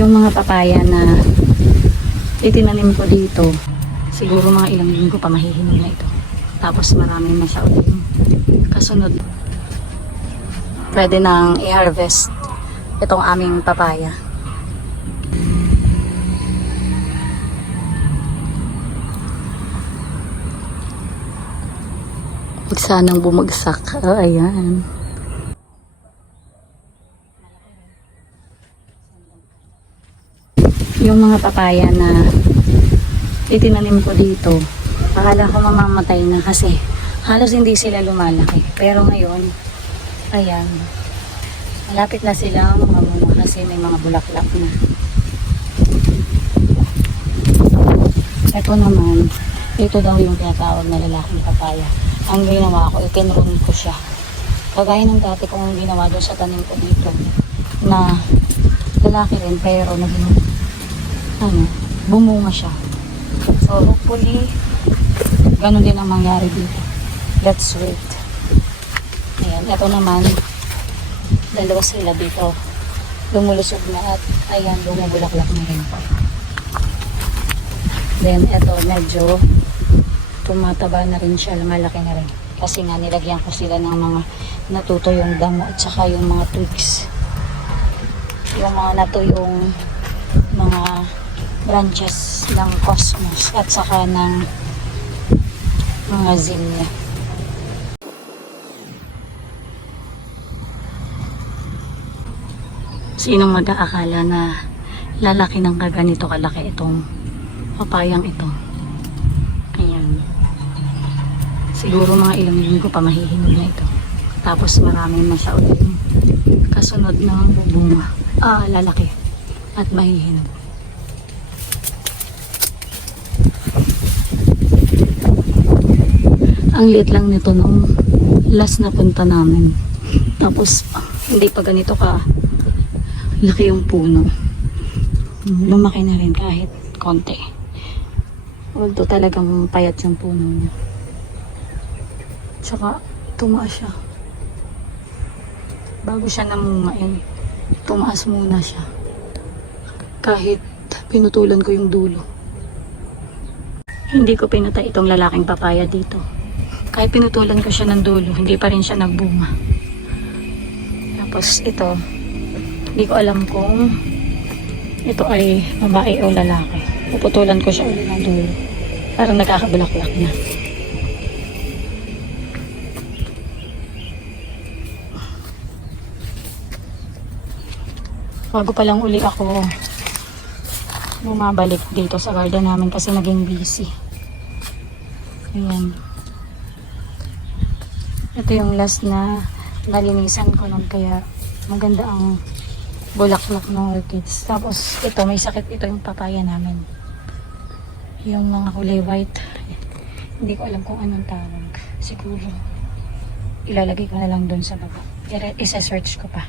Yung mga papaya na itinanim ko dito, siguro mga ilang linggo pa mahihinog na ito. Tapos maraming na siya ulit. Kasunod, pwede nang i-harvest itong aming papaya. Sanang bumagsak. Oh, ayan. Yung mga papaya na itinanim ko dito, akala ko mamamatay na kasi halos hindi sila lumalaki. Pero ngayon, ayan, malapit na sila mamunga kasi may mga bulaklak na. Ito naman, ito daw yung tinatawag na lalaking papaya. Ang ginawa ko, itinrun ko siya. Kagaya ng dati kong ginawa doon sa tanim ko dito na lalaki rin pero naging bumunga siya. So hopefully ganun din ang mangyari dito. Let's wait. Ayan, ito naman dalawa sila dito. Lumulusog na at ayan, bumubulaklak na rin. Then ito medyo tumataba na rin siya, malaki na rin. Kasi nga nilagyan ko sila ng mga natutuyong damo at saka yung mga twigs. Yung mga natuyong mga branches ng cosmos at saka ng mga zinnia. Sinong mag-aakala na lalaki ng kaganito kalaki itong papayang ito? Ayan. Siguro mga ilang linggo pa mahihinog na ito. Tapos maraming na siya ulit. Kasunod ng bubunga. Lalaki. At mahihinog. Ang liit lang nito nung last na punta namin. Tapos hindi pa ganito ka laki yung puno. Lumaki na rin kahit konti. Although talagang payat yung puno niya. Tsaka tumaas siya. Bago siya namungain, tumaas muna siya. Kahit pinutulan ko yung dulo. Hindi ko pinatay itong lalaking papaya dito. Kahit pinutulan ko siya ng dulo, hindi pa rin siya nagbunga. Tapos ito, hindi ko alam kung ito ay babae o lalaki. Puputulan ko siya ulit ng dulo. Parang nagkakabulaklak na. Bago pa lang uli ako bumabalik dito sa garden namin kasi naging busy. Ayan. Ito yung last na nalinisan ko nun kaya maganda ang bulaklak ng orchids. Tapos ito, may sakit ito yung papaya namin. Yung mga kulay white. Hindi ko alam kung anong tawag. Siguro ilalagay ko na lang dun sa baba. Isa-search ko pa.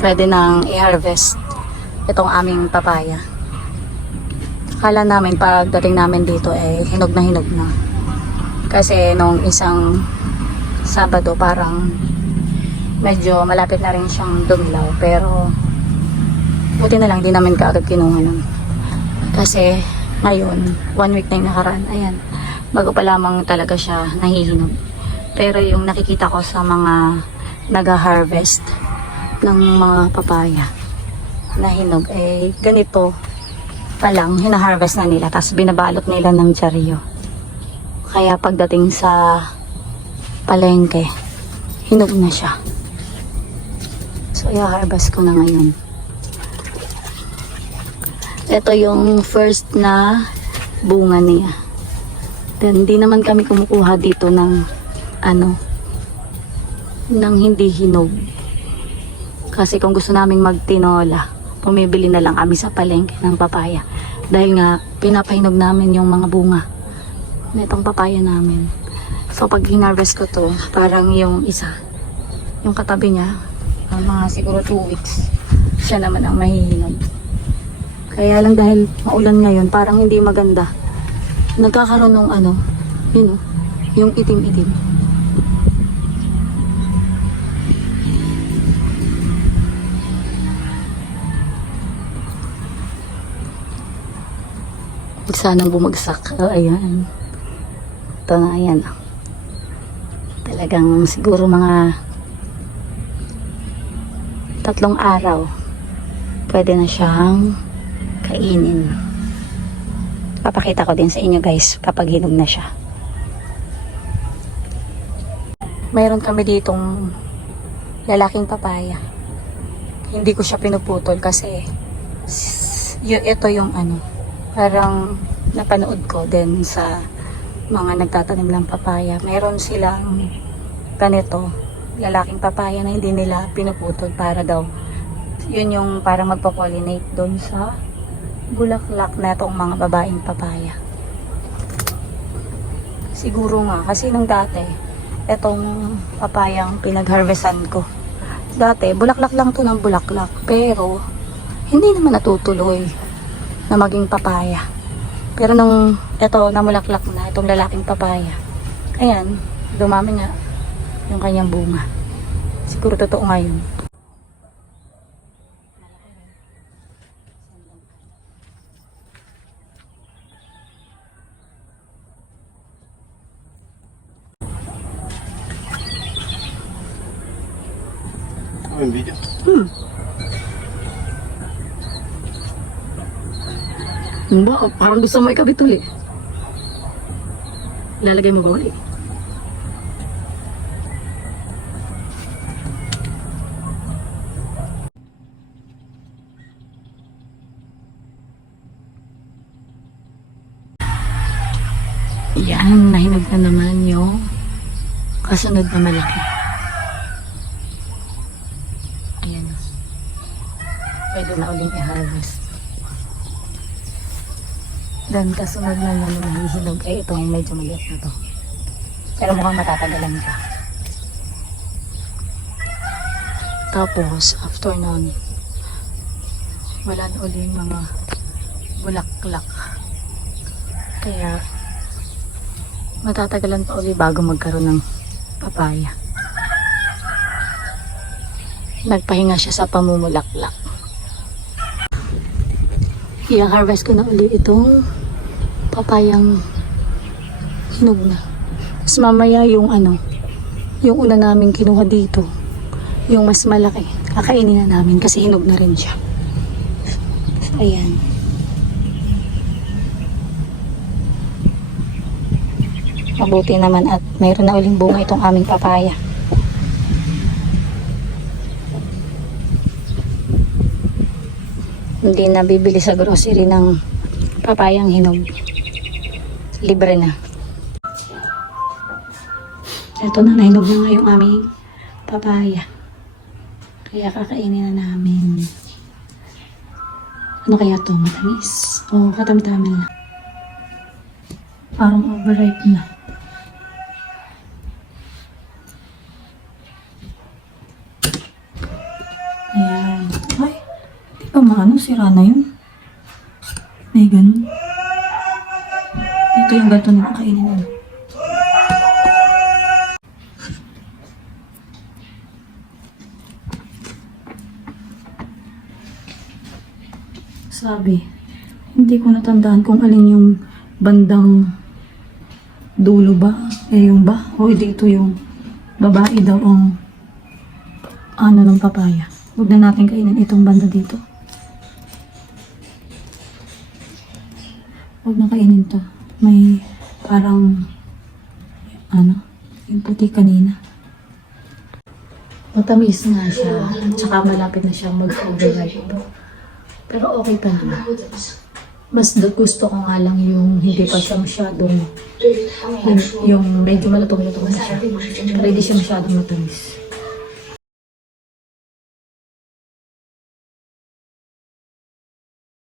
Pwede nang i-harvest itong aming papaya. Akala namin pagdating namin dito hinog na. Kasi nung isang Sabado parang medyo malapit na rin siyang dumlaw. Pero buti na lang di namin kaagad kinuha nun. Kasi ngayon, 1 week na yung nakaraan. Ayan, bago pa lamang talaga siya nahihinog. Pero yung nakikita ko sa mga nag-harvest ng mga papaya na hinog ganito pa lang hina-harvest na nila tapos binabalot nila ng dyaryo. Kaya pagdating sa palengke hinog na siya. So i-harvest ko na ngayon. Ito yung first na bunga niya. Then hindi naman kami kumukuha dito ng ng hindi hinog. Kasi kung gusto naming magtinola, pumibili na lang kami sa palengke ng papaya. Dahil nga, pinapahinog namin yung mga bunga nitong papaya namin. So, pag hinarvest ko to, parang yung isa, yung katabi niya, mga siguro 2 weeks, siya naman ang mahihinog. Kaya lang dahil maulan ngayon, parang hindi maganda. Nagkakaroon ng ano, yun, yung itim-itim. Sanang bumagsak. Oh, ayan. Ito na, ayan. Talagang siguro mga 3 araw pwede na siyang kainin. Papakita ko din sa inyo guys kapag hinog na siya. Mayroon kami ditong lalaking papaya. Hindi ko siya pinuputol kasi ito yung ano, parang napanood ko din sa mga nagtatanim ng papaya. Meron silang ganito, lalaking papaya na hindi nila pinuputol para daw yun yung parang magpa-pollinate doon sa bulaklak na itong mga babaeng papaya. Siguro nga kasi nung dati itong papayang pinag-harvestan ko, dati bulaklak lang to ng bulaklak, pero hindi naman natutuloy na maging papaya. Pero nung ito namulaklak na itong lalaking papaya, ayan, dumami nga yung kanyang bunga. Siguro totoo ngayon. Yung video. Ba, parang gusto mo ikabit ulit. Lalagay mo ba ulit? Yan, nahinog na naman yung kasunod na malaki. Ayan. Pwede na uling i-harvest. Dan kasunod na naman nahihinog ay itong medyo maliit na to. Pero mukhang matatagalan pa. Tapos, after nun, wala na uling mga bulaklak. Kaya, matatagalan pa uli bago magkaroon ng papaya. Nagpahinga siya sa pamumulaklak. I-harvest ko na uli itong papayang hinog na. Tapos mamaya yung ano, yung una namin kinuha dito, yung mas malaki, kakainin na namin kasi hinog na rin siya. Ayan. Mabuti naman at mayroon na uling bunga itong aming papaya. Hindi na bibili sa grocery ng papayang hinog. Libre na. Ito na, nahinog na nga yung aming papaya. Kaya kakainin na namin. Ano kaya to? Matamis? O katamtamin na? Parang overripe na. Ayan. Ay, di ba maano? Sira na yun. May ganun. Ito yung gato na kainin na. Sabi, hindi ko natandaan kung alin yung bandang dulo ba? Yung ba? O dito yung babae daw ang ano ng papaya. Huwag na natin kainin itong banda dito. Huwag na kainin to. May parang ano, yung puti kanina. Matamis na siya. Tsaka malapit na siyang mag-overripe. Pero okay pa naman. Mas gusto ko nga lang yung hindi pa siya masyadong yung medyo malutong-lutong na siya. Pero hindi siya masyadong matamis.